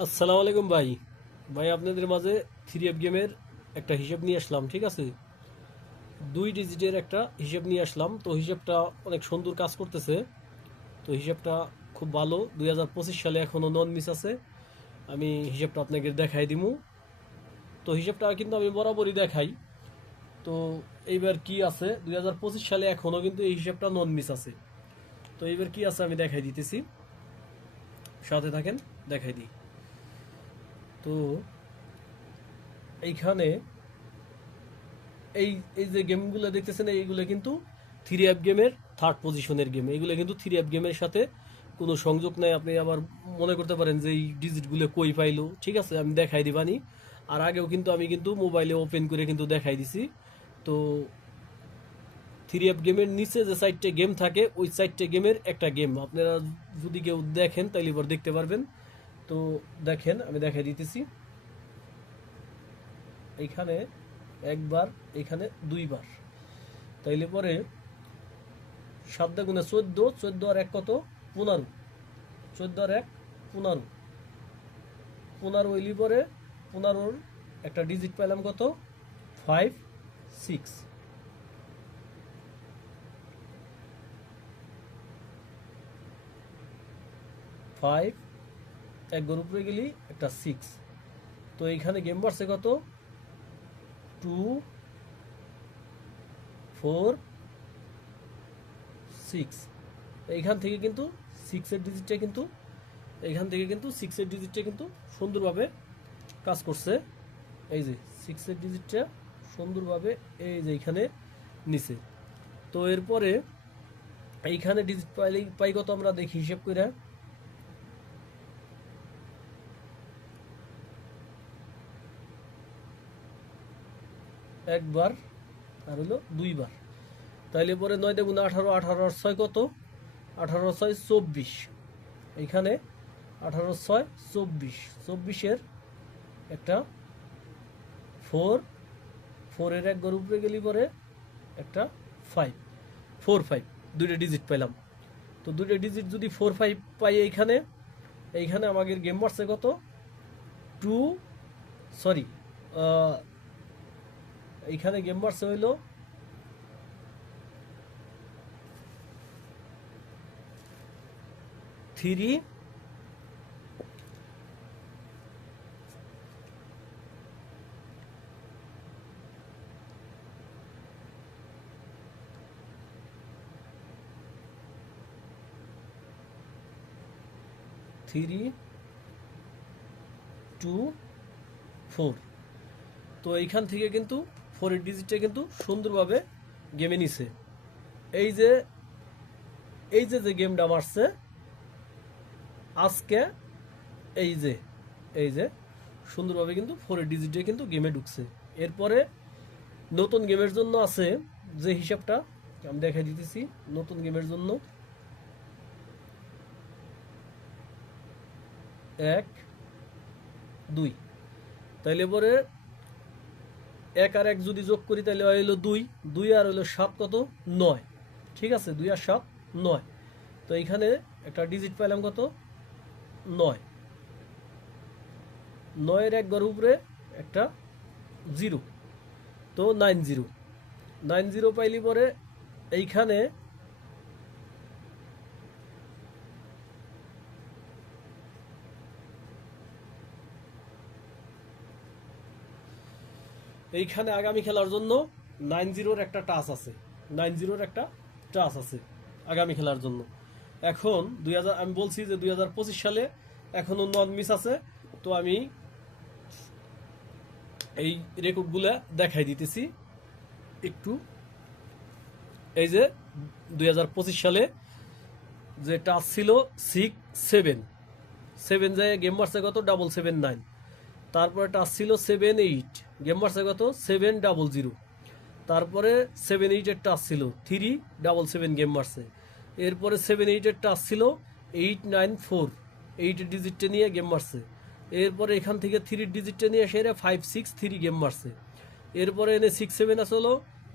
আসসালামু আলাইকুম ভাই। ভাই আপনাদের মাঝে থ্রি এফ গেমের একটা হিসাব নিয়ে আসলাম, ঠিক আছে? 2 ডিজিটের একটা হিসাব নিয়ে আসলাম, তো হিসাবটা অনেক সুন্দর কাজ করতেছে। তো হিসাবটা খুব ভালো। 2025 সালে এখনও নন মিস আছে। আমি হিসাবটা আপনাকে দেখাই দিমু। তো হিসাবটা কিন্তু আমি বরাবরই দেখাই। তো এইবার কি আছে, 2025 সালে এখনও কিন্তু এই হিসাবটা নন মিস আছে। তো এইবার কি আছে আমি দেখাই দিতেছি, সাথে থাকেন, দেখাই দিই। তো এইখানে এই এই যে গেমগুলো দেখতেছেন, এইগুলো কিন্তু থ্রি অ্যাপ গেমের থার্ড পজিশনের গেম। এইগুলো কিন্তু থ্রি অ্যাপ গেমের সাথে কোনো সংযোগ নাই। আপনি আবার মনে করতে পারেন যে এই ডিজিটগুলো কই পাইলো, ঠিক আছে, আমি দেখাই দিবানি। আর আগেও কিন্তু আমি কিন্তু মোবাইলে ওপেন করে কিন্তু দেখাই দিছি। তো থ্রি অ্যাপ গেমের নিচে যে সাইডটা গেম থাকে, ওই সাইডটা গেমের একটা গেম আপনারা যদি কেউ দেখেন তাইলে এবার দেখতে পারবেন। তো দেখেন, আমি দেখাই দিতেছি। এইখানে একবার, এখানে দুইবার, তাইলে পরে 7 × 14, 14 আর 1 কত? 15। 14 আর 1 15। 15 হইলি পরে 15-র একটা ডিজিট পেলাম কত? 5 6। 5 এক ঘর উপরে গেলি একটা 6। তো এইখানে গেম বাড়ছে কত? 2 4 6। এইখান থেকে কিন্তু 6 এর ডিজিটটা কিন্তু, এইখান থেকে কিন্তু 6 এর ডিজিটটা কিন্তু সুন্দরভাবে কাজ করছে। এই যে 6 এর ডিজিটটা সুন্দরভাবে এই যে এইখানে নিচে। তো এরপরে এইখানে ডিজিট পাই কত আমরা দেখি হিসেব করে। একবার আর হলো দুইবার। তাইলে পরে 9 × 18, 18 আর 6 কত? 18 আর 6 24। এইখানে 18 আর 6 24। 24-এর একটা 4, 4-এর এক ঘর উপরে গেলি পরে একটা 5, 4 5, দুইটা ডিজিট পেলাম। তো দুইটা ডিজিট যদি 4 5 পাই এইখানে, এইখানে আমাদের গেম মারছে কত? 2, সরি, এইখানে গেম মারছে হইলো 3 3 2 4। তো এইখান থেকে কিন্তু 4-এর ডিজিটটা কিন্তু সুন্দরভাবে গেমে নিছে। এই যে এই যে যে গেমটা মারছে আজকে, এই যে এই যে সুন্দরভাবে কিন্তু 4-এর ডিজিটে কিন্তু গেমে ঢুকছে। এরপরে নতুন গেমের জন্য আছে যে হিসাবটা আমি দেখাই দিতেছি। নতুন গেমের জন্য 1 2, তাইলে পরে 1 আর 1 যদি যোগ করি তাহলে হইলো 2, 2 আর হইলো 7 কত? 9। ঠিক আছে, 2 আর 7 9। তো এইখানে একটা ডিজিট পাইলাম কত? 9। 9-এর এক ঘর উপরে একটা 0, তো 90। 90 পাইলি পরে এইখানে এইখানে আগামী খেলার জন্য 90-র একটা টাচ আছে। 90-র একটা টাচ আছে আগামী খেলার জন্য। এখন 2000, আমি বলছি যে 2025 সালে এখনো নন মিস আছে। তো আমি এই রেকর্ডগুলা দেখাই দিতেছি একটু। এই যে 2025 সালে যে টাচ ছিল 6 7, 7 যায় গেম মারছে কত? 779। তারপরে টাচ ছিল 7 8, গেম মারছে কত? 700। তারপরে 7 8-এর টাচ ছিল 377, গেম মারছে। এরপরে 7 8-এর টাচ ছিল 894, 8-এর ডিজিটটা নিয়ে গেম মারছে। এরপরে এখান থেকে 3-র ডিজিটটা নিয়ে সেরে 563 গেম মারছে। এরপরে এনে 6 7 আসলো,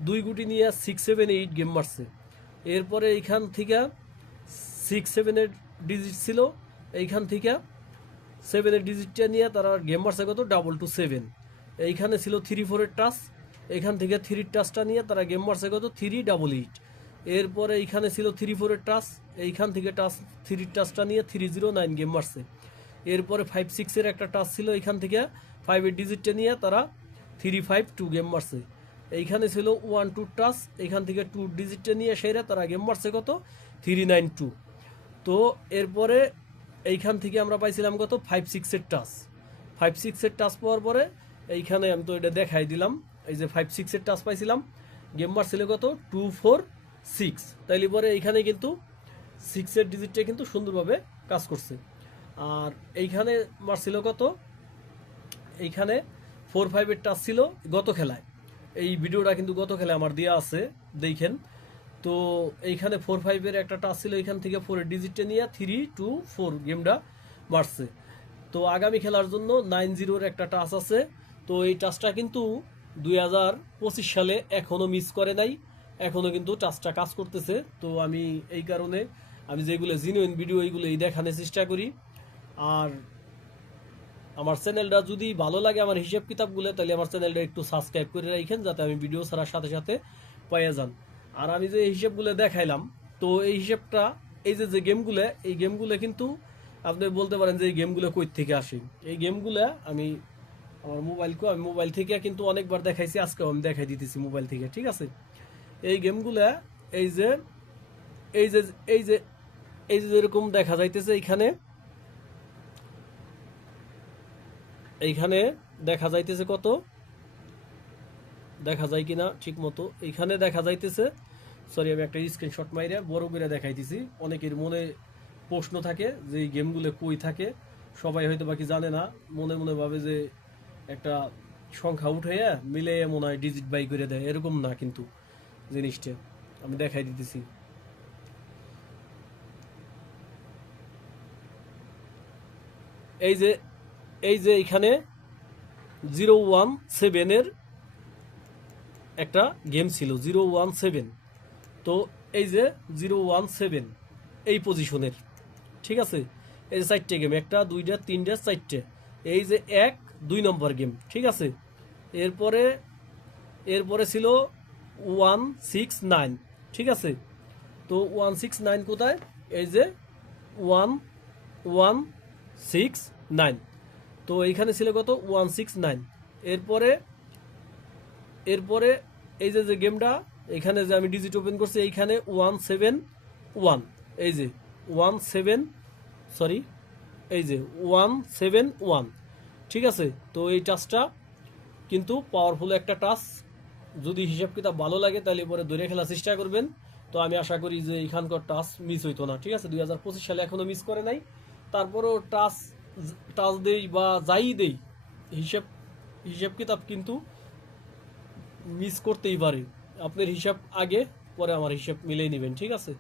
2 গুটি নিয়ে 6 7 8 গেম মারছে। এরপরে এইখান থেকে 6 7-এর ডিজিট ছিল, এইখান থেকে 7-এর ডিজিটটা নিয়ে তারা গেম মারছে কত 227। এইখানে ছিল 3-4-এর টাচ, এইখান থেকে 3-র টাচটা নিয়ে তারা গেম মারছে কত 388। এরপরে এইখানে ছিল 3-4-এর টাচ, এইখান থেকে টাচ 3-র টাচটা নিয়ে 309 গেম মারছে। এরপরে 5-6-এর একটা টাচ ছিল, এইখান থেকে 5-এর ডিজিটটা নিয়ে তারা 352 গেম মারছে। এইখানে ছিল 1-2 টাচ, এইখান থেকে 2 ডিজিটটা নিয়ে সেরা তারা গেম মারছে কত 392। তো এরপরে এইখান থেকে আমরা পাইছিলাম কত 5-6-এর টাচ। 5-6-এর টাচ পাওয়ার পরে এইখানে আমি তো এটা দেখাই দিলাম, এই যে 5-6-এর টাচ পাইছিলাম, গেম মারছিল কত 246। তাইলে পরে এইখানে কিন্তু 6-এর ডিজিটটা কিন্তু সুন্দরভাবে কাজ করছে। আর এইখানে মারছিল কত, এইখানে 4-5-এর টাচ ছিল গত খেলায়। এই ভিডিওটা কিন্তু গত খেলায় আমার দেওয়া আছে, দেখেন। তো এইখানে 4-5-এর একটা টাচ ছিল, এইখান থেকে 4-এর ডিজিটটা নিয়ে 324 গেমটা মারছে। তো আগামী খেলার জন্য 90-এর একটা টাচ আছে। তো এই টাচটা কিন্তু 2025 সালে এখনো মিস করে নাই, এখনো কিন্তু টাচটা কাজ করতেছে। তো আমি এই কারণে আমি যেগুলো জেনুইন ভিডিও এইগুলো দেখানোর চেষ্টা করি। আর আমার চ্যানেলটা যদি ভালো লাগে আমার হিসাব কিতাবগুলো, তাহলে আমার চ্যানেলটা একটু সাবস্ক্রাইব করে রাখেন, যাতে আমি ভিডিও ছাড়ার সাথে সাথে পাইয়া যান। আর আমি যে হিসাবগুলো দেখাইলাম, তো এই হিসাবটা এই যে গেমগুলো, এই গেমগুলো কিন্তু আপনি বলতে পারেন যে এই গেমগুলো কই থেকে আসে। এই গেমগুলো আমি আমার আমি মোবাইল থেকে কিন্তু অনেকবার দেখাইছি, আজকেও আমি দেখাই দিতেছি মোবাইল থেকে, ঠিক আছে। এই গেমগুলো এই যে এই যে এই যে এই যে যেরকম দেখা যাইতেছে, এইখানে দেখা যাইতেছে কত, দেখা যায় কিনা ঠিক মতো, এইখানে দেখা যাইতেছে, সরি আমি একটা স্ক্রিনশট মাইরে বড় করে দেখাইতেছি। অনেকের মনে প্রশ্ন থাকে যে এই গেমগুলো কই থাকে, সবাই হয়তো বাকি জানে না, মনে মনে ভাবে যে একটা সংখ্যা উঠে মিলে মনে হয় ডিজিট বাই করে দেয়, এরকম না কিন্তু জিনিসটা আমি দেখাই দিতেছি। এই যে এখানে 017-এর একটা গেম ছিল 017। তো এই যে 017 এই পজিশনের, ঠিক আছে। এই যে 4টে গেম, 1টা 2টা 3টা 4টে, এই যে 1-2 নম্বর গেম, ঠিক আছে। এরপরে ছিল 169, ঠিক আছে। তো 169 কোথায়, এই যে 1169। তো এইখানে ছিল কত 169। এরপরে এরপরে এই যে গেমটা, এখানে যে আমি ডিজিট ওপেন করছি, এইখানে 171, এই যে 17, সরি এই যে 171, ঠিক আছে। তো এই টাচটা কিন্তু পাওয়ারফুল একটা টাচ, যদি হিসাব কিতাব ভালো লাগে তাহলে পরে ধরে খেলার চেষ্টা করবেন। তো আমি আশা করি যে এখানকার টাচ মিস হইতো না, ঠিক আছে। 2025 সালে এখনো মিস করে নাই, তারপরেও টাচ দেই বা যাই দেই, হিসাব কিতাব কিন্তু মিস করতেই পারে। আপনার হিসাব আগে, পরে আমার হিসাব মিলিয়ে নেবেন, ঠিক আছে।